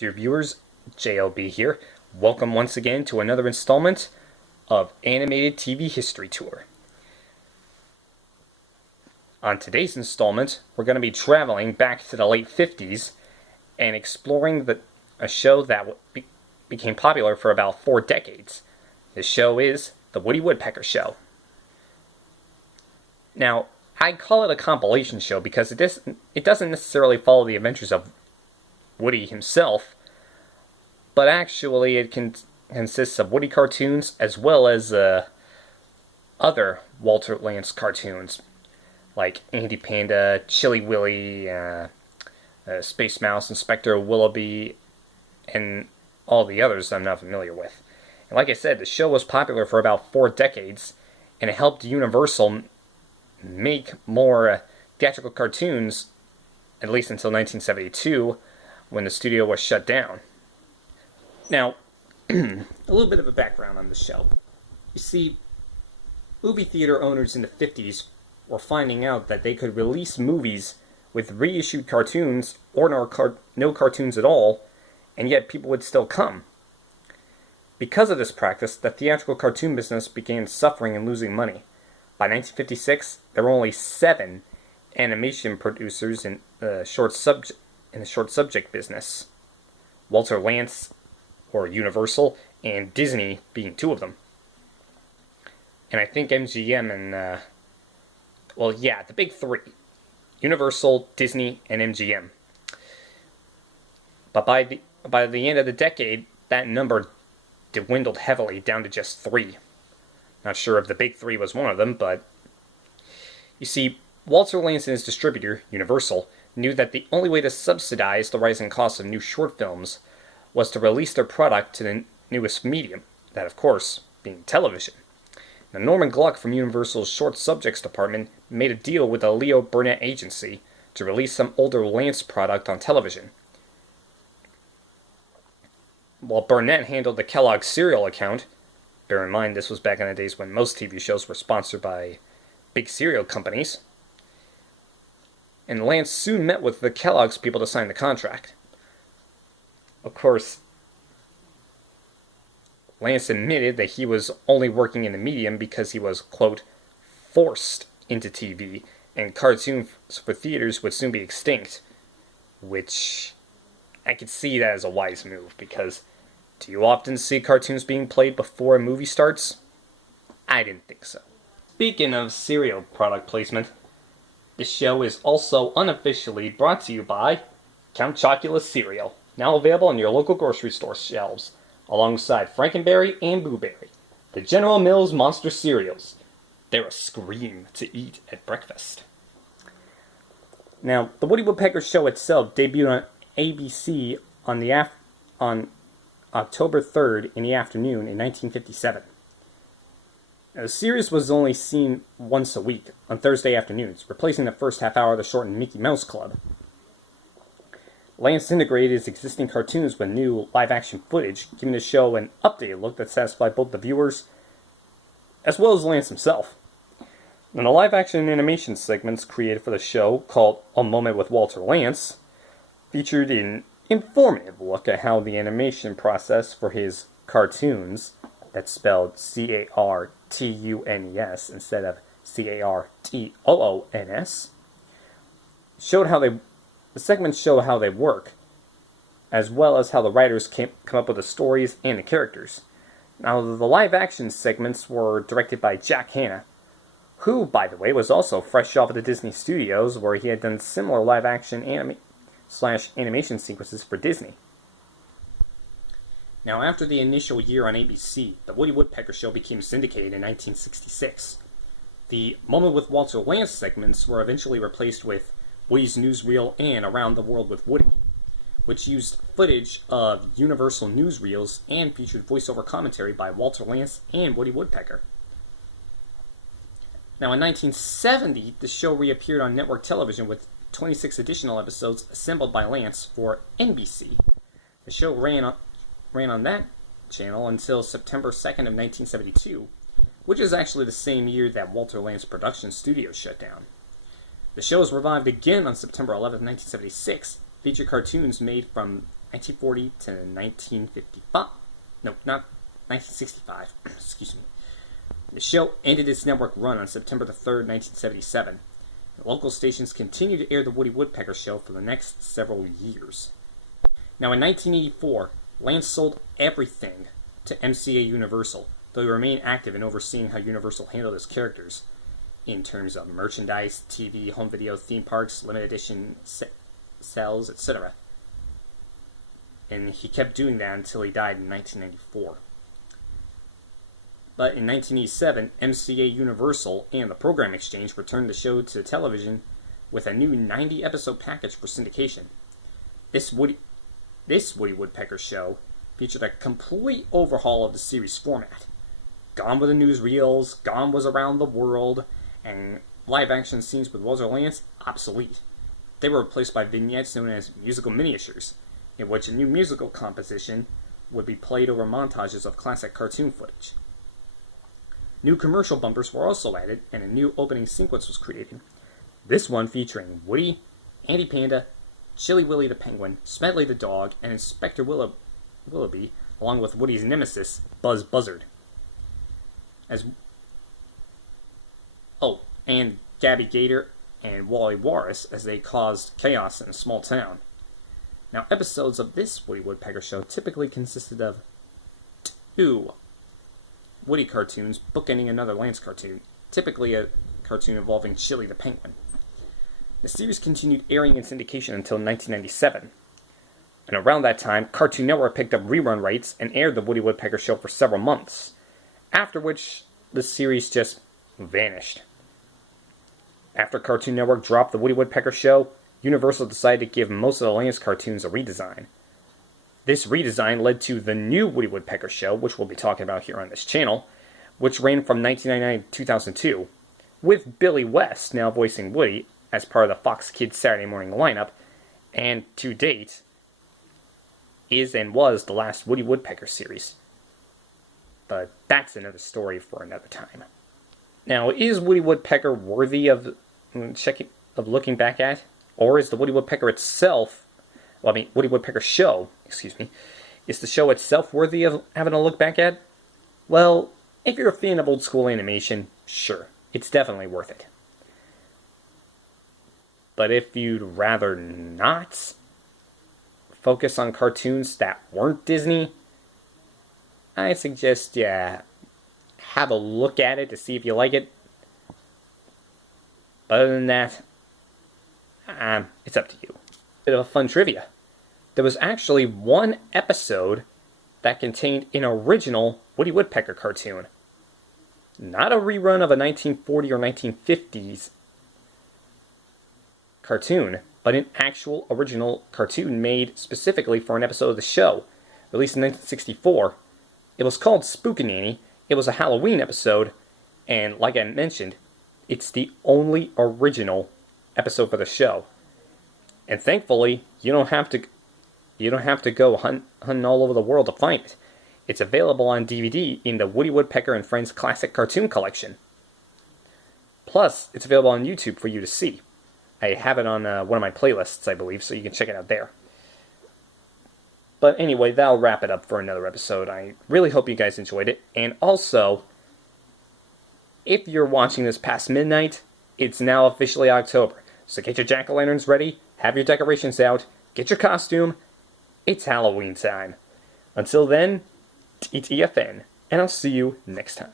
Dear viewers, JLB here. Welcome once again to another installment of Animated TV History Tour. On today's installment, we're going to be traveling back to the late 50s and exploring a show that became popular for about 4 decades. This show is the Woody Woodpecker Show. Now, I call it a compilation show because it doesn't necessarily follow the adventures of Woody himself, but actually it consists of Woody cartoons as well as other Walter Lantz cartoons, like Andy Panda, Chilly Willy, Space Mouse, Inspector Willoughby, and all the others I'm not familiar with. And like I said, the show was popular for about 4 decades, and it helped Universal make more theatrical cartoons, at least until 1972, when the studio was shut down. Now, a little bit of a background on the show. You see, movie theater owners in the 50s were finding out that they could release movies with reissued cartoons or no cartoons at all, and yet people would still come. Because of this practice, the theatrical cartoon business began suffering and losing money. By 1956, there were only 7 animation producers in the short subject business. Walter Lantz, or Universal, and Disney being 2 of them. And I think MGM and, the big 3. Universal, Disney, and MGM. But by the end of the decade, that number dwindled heavily down to just 3. Not sure if the big 3 was one of them, but you see, Walter Lantz and his distributor, Universal, knew that the only way to subsidize the rising costs of new short films was to release their product to the newest medium, that of course being television. Now, Norman Gluck from Universal's Short Subjects department made a deal with the Leo Burnett agency to release some older Lantz product on television. While Burnett handled the Kellogg's cereal account, bear in mind this was back in the days when most TV shows were sponsored by big cereal companies, and Lantz soon met with the Kellogg's people to sign the contract. Of course, Lantz admitted that he was only working in the medium because he was, quote, forced into TV, and cartoons for theaters would soon be extinct, which I could see that as a wise move, because do you often see cartoons being played before a movie starts? I didn't think so. Speaking of cereal product placement, the show is also unofficially brought to you by Count Chocula Cereal, now available on your local grocery store shelves, alongside Frankenberry and Blueberry, the General Mills monster cereals. They're a scream to eat at breakfast. Now, the Woody Woodpecker Show itself debuted on ABC on October 3rd in the afternoon in 1957. Now, the series was only seen once a week, on Thursday afternoons, replacing the first half hour of the shortened Mickey Mouse Club. Lantz integrated his existing cartoons with new live-action footage, giving the show an updated look that satisfied both the viewers as well as Lantz himself. And the live-action animation segments created for the show, called A Moment with Walter Lantz, featured an informative look at how the animation process for his cartoons, that's spelled C-A-R-T-U-N-E-S instead of C-A-R-T-O-O-N-S, the segments show how they work, as well as how the writers come up with the stories and the characters. Now, the live-action segments were directed by Jack Hanna, who, by the way, was also fresh off of the Disney Studios, where he had done similar live-action animation sequences for Disney. Now, after the initial year on ABC, the Woody Woodpecker Show became syndicated in 1966. The Moment with Walter Lantz segments were eventually replaced with Woody's Newsreel and Around the World with Woody, which used footage of Universal newsreels and featured voiceover commentary by Walter Lantz and Woody Woodpecker. Now, in 1970, the show reappeared on network television with 26 additional episodes assembled by Lantz for NBC. The show ran on that channel until September 2nd of 1972, which is actually the same year that Walter Lantz Productions studio shut down. The show was revived again on September 11, 1976, featured cartoons made from 1940 to 1955. No, not 1965. Excuse me. The show ended its network run on September the 3rd, 1977. The local stations continued to air the Woody Woodpecker Show for the next several years. Now, in 1984, Lantz sold everything to MCA Universal, though he remained active in overseeing how Universal handled his characters in terms of merchandise, TV, home video, theme parks, limited edition sales, etc. And he kept doing that until he died in 1994. But in 1987, MCA Universal and the Program Exchange returned the show to television with a new 90-episode package for syndication. This Woody Woodpecker Show featured a complete overhaul of the series format. Gone were the newsreels, gone was Around the World, and live-action scenes with Walter Lantz obsolete. They were replaced by vignettes known as musical miniatures, in which a new musical composition would be played over montages of classic cartoon footage. New commercial bumpers were also added, and a new opening sequence was created. This one featuring Woody, Andy Panda, Chilly Willy the Penguin, Smedley the Dog, and Inspector Willoughby, along with Woody's nemesis, Buzz Buzzard. And Gabby Gator and Wally Walrus, as they caused chaos in a small town. Now, episodes of this Woody Woodpecker Show typically consisted of 2 Woody cartoons bookending another Lantz cartoon, typically a cartoon involving Chilly the Penguin. The series continued airing in syndication until 1997, and around that time, Cartoon Network picked up rerun rights and aired the Woody Woodpecker Show for several months, after which the series just vanished. After Cartoon Network dropped the Woody Woodpecker Show, Universal decided to give most of the Lantz cartoons a redesign. This redesign led to the new Woody Woodpecker Show, which we'll be talking about here on this channel, which ran from 1999 to 2002, with Billy West now voicing Woody as part of the Fox Kids Saturday morning lineup, and to date, is and was the last Woody Woodpecker series. But that's another story for another time. Now, is Woody Woodpecker worthy of looking back at? Or is the Woody Woodpecker itself, Woody Woodpecker Show, is the show itself worthy of having a look back at? Well, if you're a fan of old school animation, sure, it's definitely worth it. But if you'd rather not focus on cartoons that weren't Disney, I suggest you have a look at it to see if you like it. But other than that, it's up to you. Bit of a fun trivia. There was actually one episode that contained an original Woody Woodpecker cartoon. Not a rerun of a 1940 or 1950s cartoon, but an actual original cartoon made specifically for an episode of the show, released in 1964. It was called Spook-a-Nanny. It was a Halloween episode, and like I mentioned, it's the only original episode for the show. And thankfully, you don't have to go hunting all over the world to find it. It's available on DVD in the Woody Woodpecker and Friends Classic Cartoon Collection. Plus, it's available on YouTube for you to see. I have it on one of my playlists, I believe, so you can check it out there. But anyway, that'll wrap it up for another episode. I really hope you guys enjoyed it. And also, if you're watching this past midnight, it's now officially October. So get your jack-o'-lanterns ready, have your decorations out, get your costume. It's Halloween time. Until then, TTFN, and I'll see you next time.